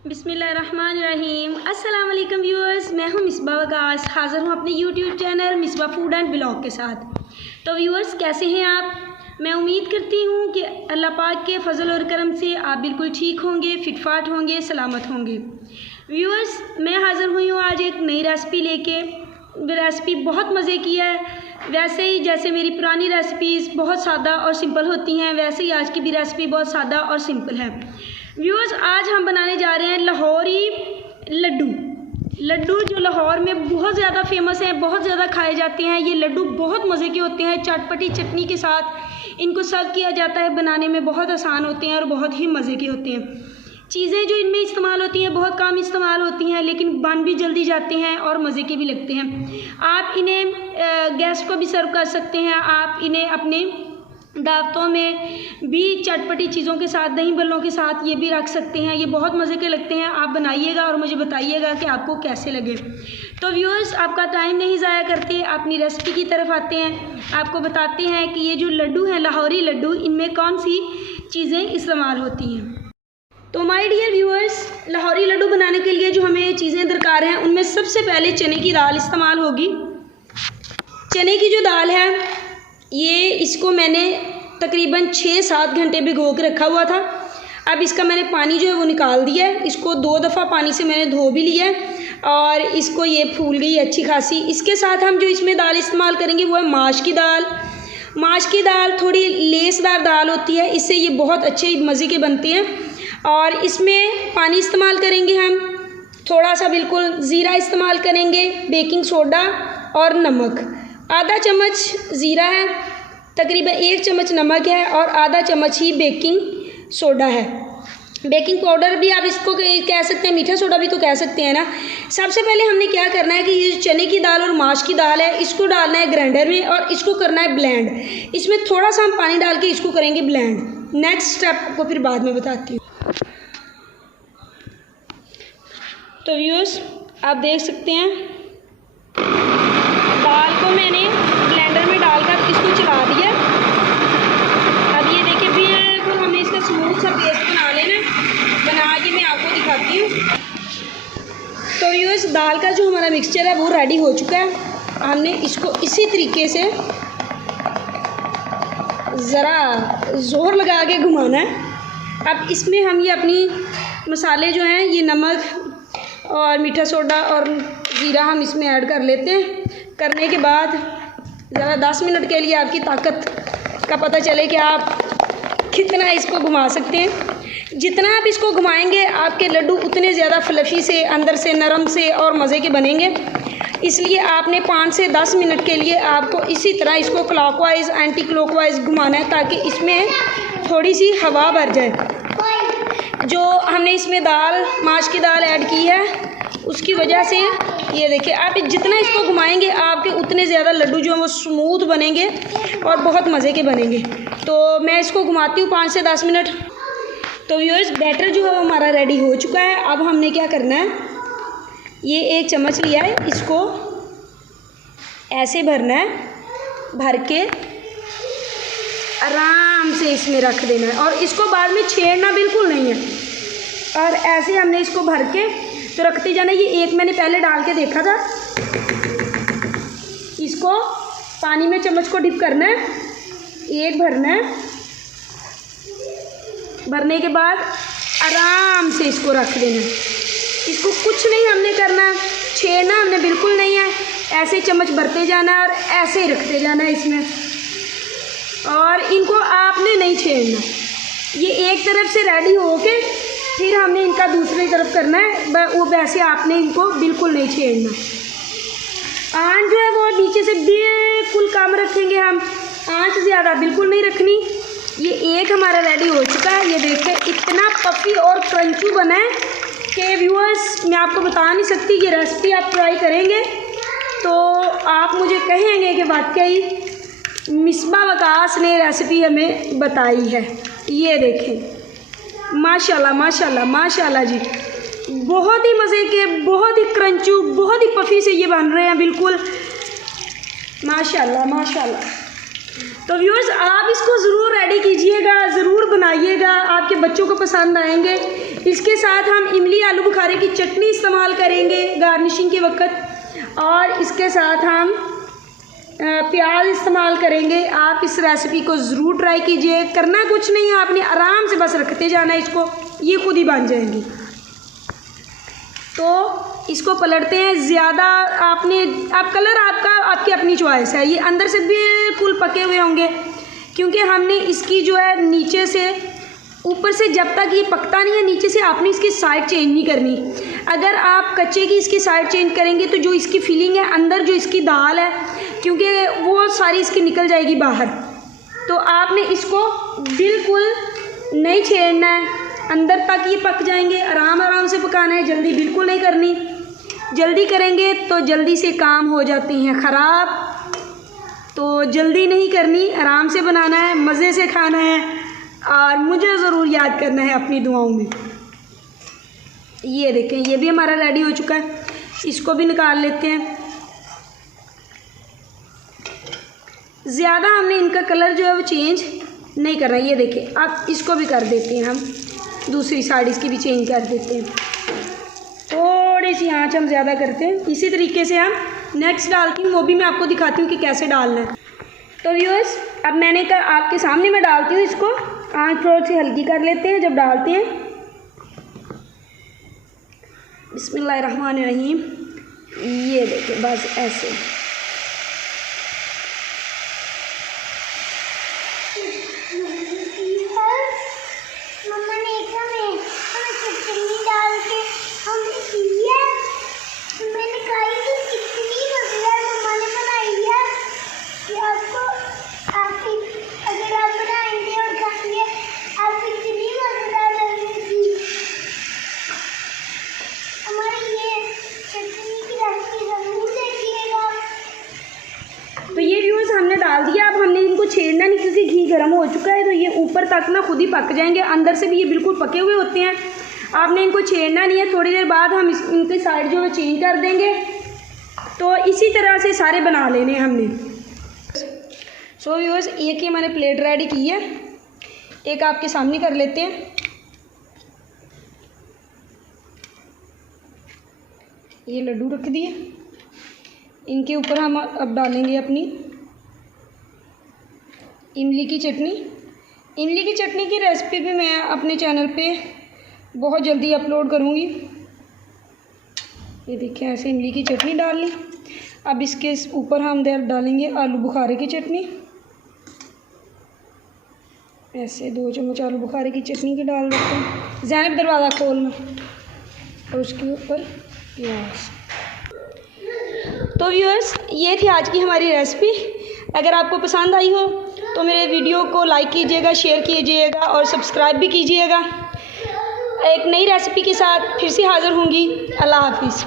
बिस्मिल्लाहिर्रहमानिर्रहीम। अस्सलाम वालेकुम व्यूअर्स, मैं हूं मिसबा वकास, हाज़िर हूं अपने YouTube channel Misbah food and blog के साथ। तो व्यूअर्स, कैसे हैं आप? मैं उम्मीद करती हूं कि अल्लाह पाक के फजल और करम से आप बिल्कुल ठीक होंगे, फिटफाट होंगे, सलामत होंगे। व्यूअर्स, मैं हाज़िर हुई हूँ आज एक नई रेसिपी लेके। रेसिपी बहुत मज़े की है। वैसे ही जैसे मेरी पुरानी रेसिपीज़ बहुत सादा और सिंपल होती हैं, वैसे ही आज की भी रेसिपी बहुत सादा और सिंपल है। व्यूअर्स, आज हम बनाने जा रहे हैं लाहौरी लड्डू। लड्डू जो लाहौर में बहुत ज़्यादा फेमस हैं, बहुत ज़्यादा खाए जाते हैं। ये लड्डू बहुत मज़े के होते हैं, चटपटी चटनी के साथ इनको सर्व किया जाता है। बनाने में बहुत आसान होते हैं और बहुत ही मज़े के होते हैं। चीज़ें जो इनमें इस्तेमाल होती हैं बहुत कम इस्तेमाल होती हैं, लेकिन बन भी जल्दी जाते हैं और मज़े के भी लगते हैं। आप इन्हें गेस्ट को भी सर्व कर सकते हैं। आप इन्हें अपने दावतों में भी चटपटी चीज़ों के साथ, दही बल्लों के साथ ये भी रख सकते हैं। ये बहुत मज़े के लगते हैं। आप बनाइएगा और मुझे बताइएगा कि आपको कैसे लगे। तो व्यूअर्स, आपका टाइम नहीं ज़ाया करते, अपनी रेसिपी की तरफ आते हैं। आपको बताते हैं कि ये जो लड्डू हैं लाहौरी लड्डू, इनमें कौन सी चीज़ें इस्तेमाल होती हैं। तो माय डियर व्यूअर्स, लाहौरी लड्डू बनाने के लिए जो हमें चीज़ें दरकार हैं, उनमें सबसे पहले चने की दाल इस्तेमाल होगी। चने की जो दाल है, ये इसको मैंने तकरीबन 6-7 घंटे भिगो के रखा हुआ था। अब इसका मैंने पानी जो है वो निकाल दिया है। इसको 2 दफ़ा पानी से मैंने धो भी लिया है और इसको ये फूल गई अच्छी खासी। इसके साथ हम जो इसमें दाल इस्तेमाल करेंगे वो है माश की दाल। माश की दाल थोड़ी लेसदार दाल होती है, इससे ये बहुत अच्छे मज़े के बनते हैं। और इसमें पानी इस्तेमाल करेंगे हम, थोड़ा सा बिल्कुल ज़ीरा इस्तेमाल करेंगे, बेकिंग सोडा और नमक। आधा चम्मच ज़ीरा है, तकरीबन 1 चम्मच नमक है और आधा चम्मच ही बेकिंग सोडा है। बेकिंग पाउडर भी आप इसको कह सकते हैं, मीठा सोडा भी तो कह सकते हैं ना। सबसे पहले हमने क्या करना है कि ये चने की दाल और माश की दाल है, इसको डालना है ग्राइंडर में और इसको करना है ब्लेंड। इसमें थोड़ा सा हम पानी डाल के इसको करेंगे ब्लेंड। नेक्स्ट स्टेप आपको फिर बाद में बताती हूँ। तो व्यूअर्स, आप देख सकते हैं दाल को मैंने ब्लेंडर में डालकर इसको चला दिया। अब ये देखिए बिल्कुल हमने इसका स्मूथ सा पेस्ट बना लेना। बना के मैं आपको दिखाती हूँ। तो व्यूअर्स, दाल का जो हमारा मिक्सचर है वो रेडी हो चुका है। हमने इसको इसी तरीके से ज़रा ज़ोर लगा के घुमाना है। अब इसमें हम ये अपनी मसाले जो हैं, ये नमक और मीठा सोडा और ज़ीरा हम इसमें ऐड कर लेते हैं। करने के बाद ज़रा 10 मिनट के लिए आपकी ताकत का पता चले कि आप कितना इसको घुमा सकते हैं। जितना आप इसको घुमाएंगे आपके लड्डू उतने ज़्यादा फ्लफ़ी से, अंदर से नरम से और मज़े के बनेंगे। इसलिए आपने 5 से 10 मिनट के लिए आपको इसी तरह इसको क्लॉकवाइज़ एंटी क्लॉकवाइज़ घुमाना है, ताकि इसमें थोड़ी सी हवा भर जाए। जो हमने इसमें दाल, माश की दाल ऐड की है, उसकी वजह से ये देखिए, आप जितना इसको घुमाएंगे आपके उतने ज़्यादा लड्डू जो हैं वो स्मूथ बनेंगे और बहुत मज़े के बनेंगे। तो मैं इसको घुमाती हूँ 5 से 10 मिनट। तो व्यूअर्स, बैटर जो है वो हमारा रेडी हो चुका है। अब हमने क्या करना है, ये 1 चम्मच लिया है, इसको ऐसे भरना है, भर के आराम से इसमें रख देना है और इसको बाद में छेड़ना बिल्कुल नहीं है। और ऐसे हमने इसको भर के तो रखते जाना। ये एक मैंने पहले डाल के देखा था। इसको पानी में चम्मच को डिप करना है, एक भरना है, भरने के बाद आराम से इसको रख देना है। इसको कुछ नहीं हमने करना, छेड़ना हमने बिल्कुल नहीं है। ऐसे चम्मच भरते जाना है और ऐसे ही रखते जाना है इसमें, और इनको आपने नहीं छेड़ना। ये एक तरफ से रेडी हो के फिर हमने इनका दूसरी तरफ करना है, वो वैसे आपने इनको बिल्कुल नहीं छेड़ना। आंच जो है वो नीचे से बिल्कुल कम रखेंगे हम, आंच ज़्यादा बिल्कुल नहीं रखनी। ये एक हमारा रेडी हो चुका है। ये देखिए इतना पफी और क्रंची बना है कि व्यूअर्स मैं आपको बता नहीं सकती। ये रेसिपी आप ट्राई करेंगे तो आप मुझे कहेंगे कि वाकई मिसबा वकास ने रेसिपी हमें बताई है। ये देखें, माशाल्लाह माशाल्लाह माशाल्लाह जी, बहुत ही मज़े के, बहुत ही क्रंचू, बहुत ही पफी से ये बन रहे हैं बिल्कुल, माशाल्लाह माशाल्लाह। तो व्यूअर्स, आप इसको ज़रूर रेडी कीजिएगा, ज़रूर बनाइएगा, आपके बच्चों को पसंद आएंगे। इसके साथ हम इमली आलू बुखारे की चटनी इस्तेमाल करेंगे गार्निशिंग के वक्त, और इसके साथ हम प्याज इस्तेमाल करेंगे। आप इस रेसिपी को ज़रूर ट्राई कीजिए। करना कुछ नहीं है, आपने आराम से बस रखते जाना है इसको, ये खुद ही बन जाएंगी। तो इसको पलटते हैं। ज़्यादा आप कलर आपकी अपनी चॉइस है। ये अंदर से बिल्कुल पके हुए होंगे, क्योंकि हमने इसकी जो है नीचे से ऊपर से जब तक ये पकता नहीं है, नीचे से आपने इसकी साइड चेंज नहीं करनी। अगर आप कच्चे की इसकी साइड चेंज करेंगे तो जो इसकी फीलिंग है अंदर, जो इसकी दाल है, क्योंकि वो सारी इसकी निकल जाएगी बाहर। तो आपने इसको बिल्कुल नहीं छेड़ना है, अंदर तक ये पक जाएंगे। आराम से पकाना है, जल्दी बिल्कुल नहीं करनी। जल्दी करेंगे तो जल्दी से काम हो जाते हैं ख़राब, तो जल्दी नहीं करनी, आराम से बनाना है, मज़े से खाना है, और मुझे ज़रूर याद करना है अपनी दुआओं में। ये देखें, ये भी हमारा रेडी हो चुका है। इसको भी निकाल लेते हैं। ज़्यादा हमने इनका कलर जो है वो चेंज नहीं करना। ये देखें, अब इसको भी कर देते हैं हम, दूसरी साइड इसकी भी चेंज कर देते हैं। थोड़ी सी आंच हम ज़्यादा करते हैं। इसी तरीके से हम नेक्स्ट डालती हूँ, वो भी मैं आपको दिखाती हूँ कि कैसे डालना है। तो व्यूअर्स, अब मैंने आपके सामने मैं डालती हूँ इसको। आंच थोड़ी सी हल्की कर लेते हैं जब डालते हैं। बिस्मिल्लाहिर्रहमानिर्रहीम। ये देखें, बस ऐसे। तो ये व्यूअर्स हमने डाल दिया। अब हमने इनको छेड़ना नहीं, क्योंकि घी गर्म हो चुका है, तो ये ऊपर तक ना खुद ही पक जाएंगे। अंदर से भी ये बिल्कुल पके हुए होते हैं, आपने इनको छेड़ना नहीं है। थोड़ी देर बाद हम इनकी साइड जो है चेंज कर देंगे। तो इसी तरह से सारे बना लेने हमने। सो व्यूअर्स, एक ही मैंने प्लेट रेडी की है, एक आपके सामने कर लेते हैं। ये लड्डू रख दिए, इनके ऊपर हम अब डालेंगे अपनी इमली की चटनी। इमली की चटनी की रेसिपी भी मैं अपने चैनल पे बहुत जल्दी अपलोड करूँगी। ये देखिए, ऐसे इमली की चटनी डाल ली। अब इसके ऊपर हम डालेंगे आलू बुखारे की चटनी। ऐसे 2 चम्मच आलू बुखारे की चटनी की डाल देते हैं। ज़ैनब, दरवाज़ा खोलना। और उसके ऊपर प्याज। तो व्यूअर्स, ये थी आज की हमारी रेसिपी। अगर आपको पसंद आई हो तो मेरे वीडियो को लाइक कीजिएगा, शेयर कीजिएगा और सब्सक्राइब भी कीजिएगा। एक नई रेसिपी के साथ फिर से हाज़िर होंगी। अल्लाह हाफिज़।